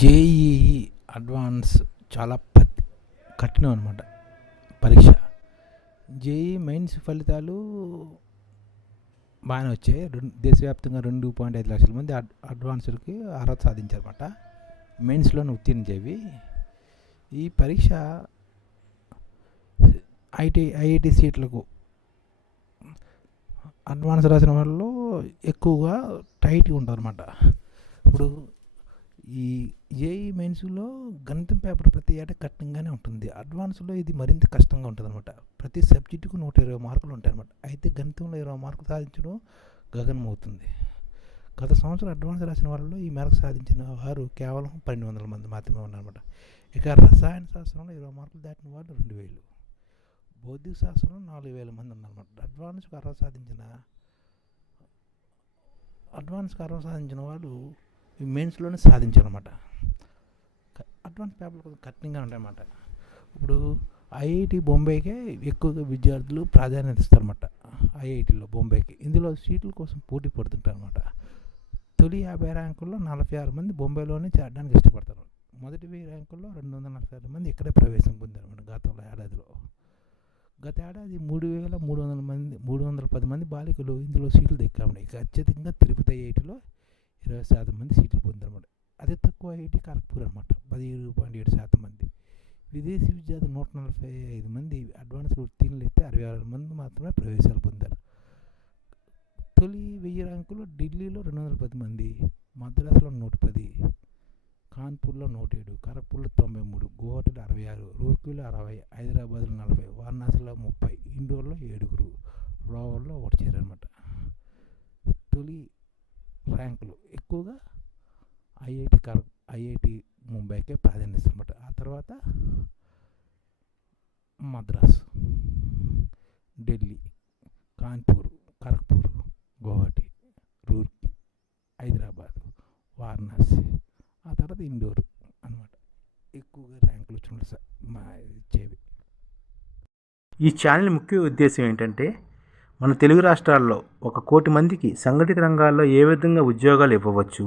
JEE advance చాలా పత్ కఠినం అనమాట పరీక్ష. జేఈ మెయిన్స్ ఫలితాలు బాగానే వచ్చాయి. రెండు దేశవ్యాప్తంగా రెండు పాయింట్ ఐదు లక్షల మంది అడ్ అడ్వాన్స్డ్కి అర్హత సాధించారన్నమాట మెయిన్స్లోనే ఉత్తీర్ణించేవి ఈ పరీక్ష ఐటీ ఐఐటి సీట్లకు అడ్వాన్స్ రాసిన వాళ్ళు ఎక్కువగా టైట్గా ఉంటారు అనమాట ఇప్పుడు ఈ ఏఈ మెయిన్స్లో గణితం పేపర్ ప్రతి ఏటా కఠినంగానే ఉంటుంది. అడ్వాన్స్లో ఇది మరింత కష్టంగా ఉంటుంది అనమాట ప్రతి సబ్జెక్టుకు నూట ఇరవై మార్కులు ఉంటాయి అనమాట అయితే గణితంలో ఇరవై మార్కులు సాధించడం గగనం అవుతుంది గత సంవత్సరం అడ్వాన్స్ రాసిన వాళ్ళలో ఈ మేరకు సాధించిన వారు కేవలం పన్నెండు వందల మంది మాత్రమే ఉన్నారన్నమాట. ఇక రసాయన శాస్త్రంలో ఇరవై మార్కులు దాటిన వాళ్ళు రెండు వేలు. భౌతిక శాస్త్రంలో నాలుగు వేల మంది ఉన్నారన్నమాట. అడ్వాన్స్కి అర్హత సాధించిన అడ్వాన్స్కి అర్హత సాధించిన వాళ్ళు మెయిన్స్లోనే సాధించారన్నమాట. అడ్వాన్స్ పేపర్లు కొంచెం కఠినంగా ఉంటాయన్నమాట. ఇప్పుడు ఐఐటి బొంబాయికే ఎక్కువగా విద్యార్థులు ప్రాధాన్యత ఇస్తారన్నమాట. ఐఐటిలో బొంబాయికి ఇందులో సీట్ల కోసం పోటీ పడుతుంటారనమాట తొలి యాభై ర్యాంకుల్లో నలభై ఆరు మంది బొంబాయిలోనే చేరడానికి ఇష్టపడతారు. మొదటి వెయ్యి ర్యాంకుల్లో రెండు వందల నలభై ఆరు మంది ఇక్కడే ప్రవేశం పొందారు అనమాట గతంలో ఏడాదిలో. గత ఏడాది మూడు వేల మూడు వందల మంది మూడు వందల పది మంది బాలికలు ఇందులో సీట్లు దక్కామని ఇక అత్యధికంగా తిరుపతి ఐఐటిలో ఇరవై శాతం మంది సీట్లు పొందనమాట అదే తక్కువ ఐటీ ఖరగ్పూర్ అనమాట పదిహేడు పాయింట్ ఏడు శాతం మంది. విదేశీ విద్యార్థులు నూట నలభై ఐదు మంది అడ్వాన్స్ ఉత్తీర్ణులు అయితే అరవై ఆరు మంది మాత్రమే ప్రవేశాలు పొందారు. తొలి వెయ్యి ర్యాంకులు ఢిల్లీలో రెండు వందల పది మంది మద్రాసులో నూట పది కాన్పూర్లో నూట ఏడు ఖరగ్పూర్లో తొంభై మూడు గువాహటిలో అరవై ఆరు రూర్కీలో అరవై హైదరాబాద్లో నలభై వారణాసిలో ముప్పై ఇండోర్లో ఏడుగురు రోవర్లో ఒకటి చేరనమాట తొలి ర్యాంకులు ఐఐటి కర ఐఐటి ముంబైకే ప్రాధాన్యత అనమాట ఆ తర్వాత మద్రాస్ ఢిల్లీ కాన్పూర్ ఖరగ్పూర్ గౌహటి రూర్కి హైదరాబాద్ వారణాసి ఆ తర్వాత ఇండోర్ అనమాట ఎక్కువగా ర్యాంకులు వచ్చిన మా ఇచ్చేవి. ఈ ఛానల్ ముఖ్య ఉద్దేశం ఏంటంటే మన తెలుగు రాష్ట్రాల్లో ఒక కోటి మందికి సంఘటిత రంగాల్లో ఏ విధంగా ఉద్యోగాలు ఇవ్వవచ్చు